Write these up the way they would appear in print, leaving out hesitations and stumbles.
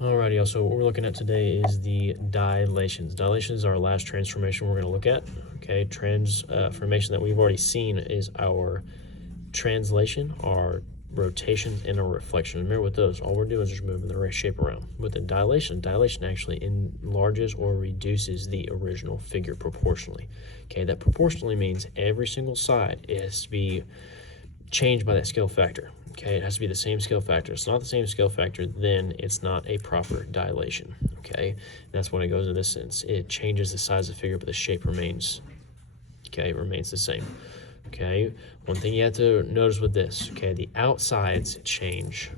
Alrighty, so what we're looking at today is the dilations. Dilations are our last transformation we're going to look at. Okay, transformation that we've already seen is our translation, our rotation, and our reflection. Remember with those, all we're doing is just moving the shape around. With the dilation actually enlarges or reduces the original figure proportionally. Okay, that proportionally means every single side has to be changed by that scale factor. Okay, it has to be the same scale factor. If it's not the same scale factor, then it's not a proper dilation. Okay, and that's when it goes in this sense. It changes the size of the figure, but the shape remains. Okay, it remains the same. Okay, one thing you have to notice with this. Okay, the outsides change.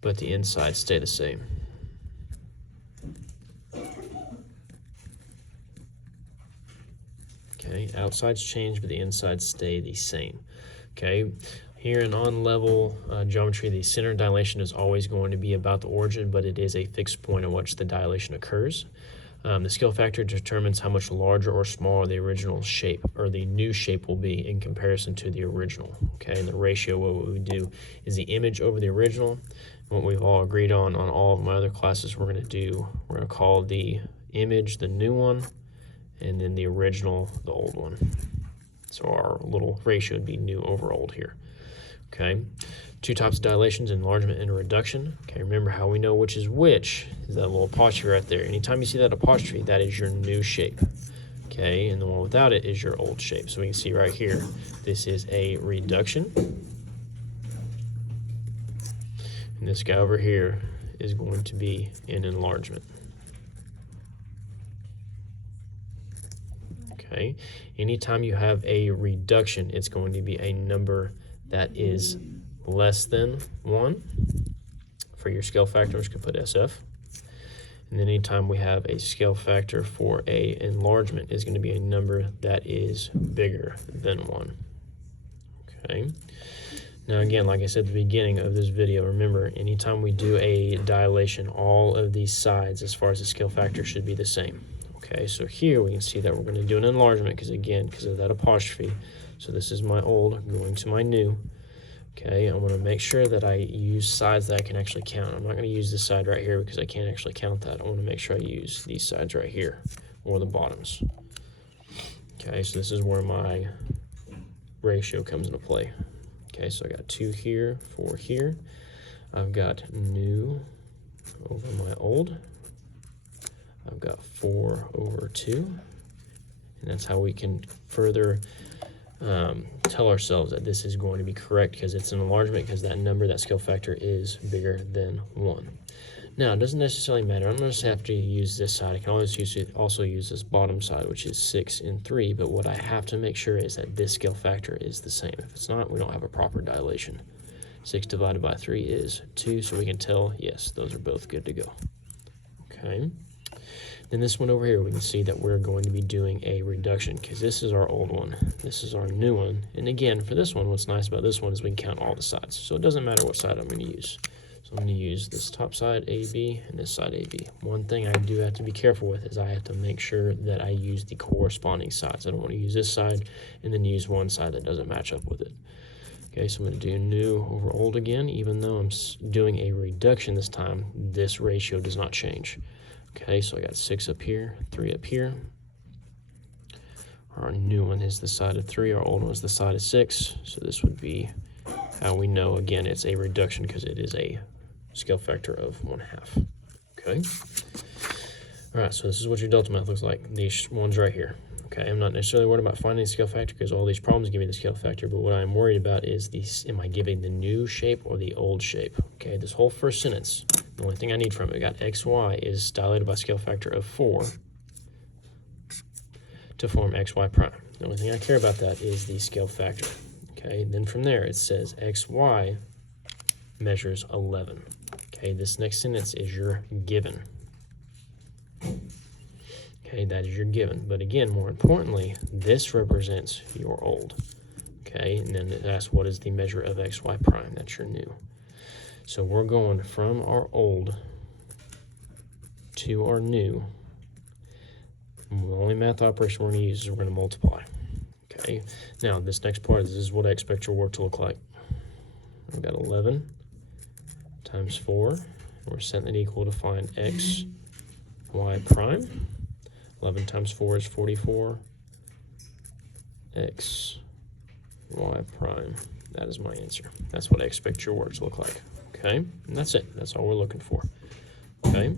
But the insides stay the same. Okay, outsides change, but the insides stay the same. Okay, here in on-level geometry, the center dilation is always going to be about the origin, but it is a fixed point at which the dilation occurs. The scale factor determines how much larger or smaller the original shape or the new shape will be in comparison to the original. Okay, and the ratio, what we do is the image over the original. What we've all agreed on all of my other classes, we're going to call the image the new one, and then the original the old one. So our little ratio would be new over old here. Okay, two types of dilations, enlargement and reduction. Okay, remember how we know which is that little apostrophe right there. Anytime you see that apostrophe, that is your new shape. Okay, and the one without it is your old shape. So we can see right here, this is a reduction. And this guy over here is going to be an enlargement. Okay, anytime you have a reduction, it's going to be a number that is less than 1. For your scale factor, you can put SF. And then anytime we have a scale factor for a enlargement, is going to be a number that is bigger than 1. Okay. Now again, like I said at the beginning of this video, remember, anytime we do a dilation, all of these sides, as far as the scale factor, should be the same. Okay, so here we can see that we're going to do an enlargement because of that apostrophe. So this is my old going to my new. Okay, I want to make sure that I use sides that I can actually count. I'm not going to use this side right here because I can't actually count that. I want to make sure I use these sides right here, or the bottoms. Okay, so this is where my ratio comes into play. Okay, so I got 2 here, 4 here. I've got new over my old. I've got 4 over 2, and that's how we can further tell ourselves that this is going to be correct, because it's an enlargement, because that number, that scale factor, is bigger than 1. Now, it doesn't necessarily matter. I'm going to have to use this side. I can always also use this bottom side, which is 6 and 3, but what I have to make sure is that this scale factor is the same. If it's not, we don't have a proper dilation. 6 divided by 3 is 2, so we can tell, yes, those are both good to go. Okay. Then this one over here, we can see that we're going to be doing a reduction, because this is our old one, this is our new one. And again, for this one, what's nice about this one is we can count all the sides. So it doesn't matter what side I'm going to use. So I'm going to use this top side AB and this side AB. One thing I do have to be careful with is I have to make sure that I use the corresponding sides. I don't want to use this side and then use one side that doesn't match up with it. Okay, so I'm going to do new over old again. Even though I'm doing a reduction this time, this ratio does not change. Okay, so I got 6 up here, 3 up here. Our new one is the side of 3, our old one is the side of 6. So this would be how we know, again, it's a reduction because it is a scale factor of 1/2. Okay. All right, so this is what your delta math looks like. These ones right here. Okay, I'm not necessarily worried about finding the scale factor because all these problems give me the scale factor, but what I'm worried about is am I giving the new shape or the old shape? Okay, this whole first sentence, the only thing I need from it, I got xy is dilated by a scale factor of 4 to form xy prime. The only thing I care about that is the scale factor. Okay, then from there it says xy measures 11. Okay, this next sentence is your given. Okay, that is your given. But again, more importantly, this represents your old. Okay, and then it asks what is the measure of xy prime. That's your new. So we're going from our old to our new. And the only math operation we're going to use is we're going to multiply. Okay, now this next part, this is what I expect your work to look like. I've got 11 times 4. We're setting that equal to find x, y prime. 11 times 4 is 44. X, y prime. That is my answer. That's what I expect your work to look like. Okay, and that's it. That's all we're looking for. Okay,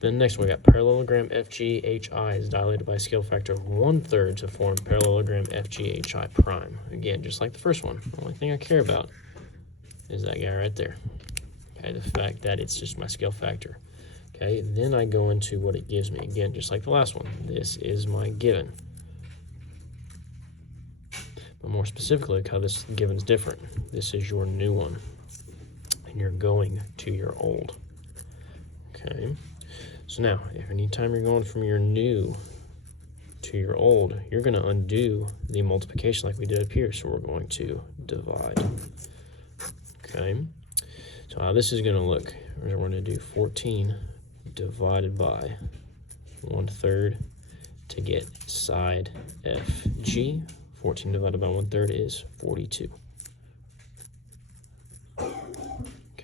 then next we got parallelogram FGHI is dilated by a scale factor of 1/3 to form parallelogram FGHI prime. Again, just like the first one. The only thing I care about is that guy right there. Okay, the fact that it's just my scale factor. Okay, then I go into what it gives me. Again, just like the last one. This is my given. But more specifically, how this given is different. This is your new one. And you're going to your old. Okay, so now, if anytime you're going from your new to your old, you're going to undo the multiplication like we did up here. So we're going to divide. Okay, so how this is going to look, we're going to do 14 divided by 1/3 to get side FG. 14 divided by 1/3 is 42.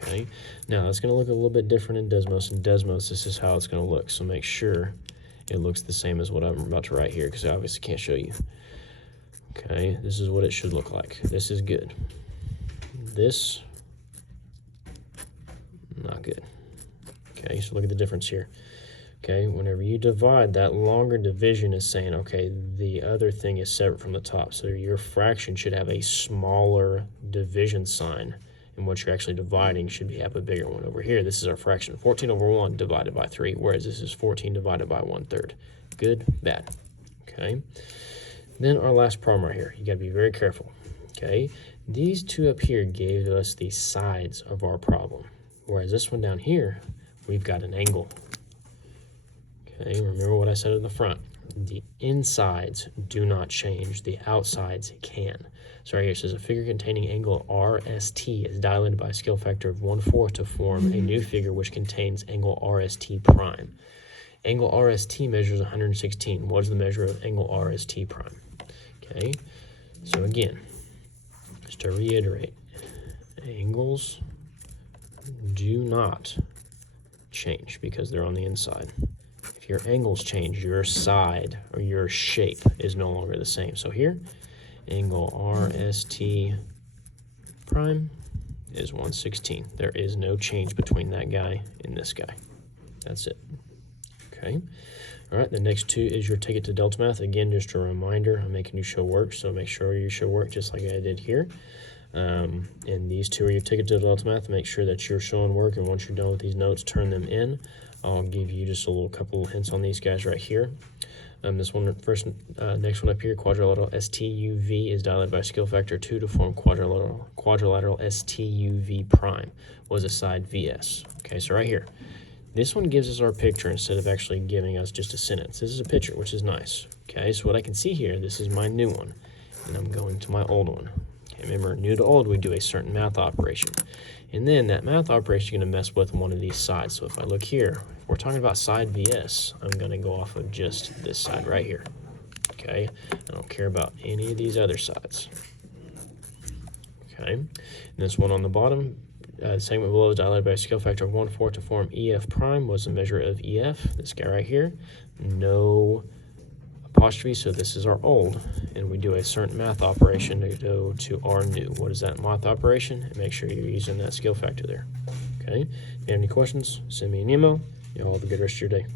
Okay, now it's going to look a little bit different in Desmos. In Desmos, this is how it's going to look. So make sure it looks the same as what I'm about to write here, because I obviously can't show you. Okay, this is what it should look like. This is good. This, not good. Okay, so look at the difference here. Okay, whenever you divide, that longer division is saying, okay, the other thing is separate from the top. So your fraction should have a smaller division sign, and what you're actually dividing should have a bigger one. Over here, this is our fraction, 14 over 1 divided by 3, whereas this is 14 divided by 1/3. Good, bad. Okay, then our last problem right here. You got to be very careful. Okay, these two up here gave us the sides of our problem, whereas this one down here, we've got an angle. Okay, remember what I said at the front. The insides do not change, the outsides can. So right here it says a figure containing angle RST is dilated by a scale factor of 1/4 to form a new figure which contains angle RST prime. Angle RST measures 116. What is the measure of angle RST prime? Okay, so again, just to reiterate, angles do not change because they're on the inside. If your angles change, your side or your shape is no longer the same. So here, angle RST prime is 116. There is no change between that guy and this guy. That's it. Okay. All right, the next two is your ticket to Delta Math. Again, just a reminder, I'm making you show work, so make sure you show work just like I did here. And these two are your ticket to Delta Math. Make sure that you're showing work, and once you're done with these notes, turn them in. I'll give you just a little couple hints on these guys right here. This one first, next one up here, quadrilateral STUV is dilated by a scale factor 2 to form quadrilateral STUV prime. Was a side VS. Okay, so right here, this one gives us our picture instead of actually giving us just a sentence. This is a picture, which is nice. Okay, so what I can see here, this is my new one, and I'm going to my old one. Okay, remember, new to old, we do a certain math operation. And then that math operation is going to mess with one of these sides. So if I look here, if we're talking about side VS, I'm going to go off of just this side right here. Okay, I don't care about any of these other sides. Okay, and this one on the bottom, segment below is dilated by a scale factor of 1/4 to form EF prime. Was the measure of EF, this guy right here. No apostrophe, so this is our old, and we do a certain math operation to go to our new. What is that math operation? And make sure you're using that scale factor there. Okay, if you have any questions, send me an email. You all have a good rest of your day.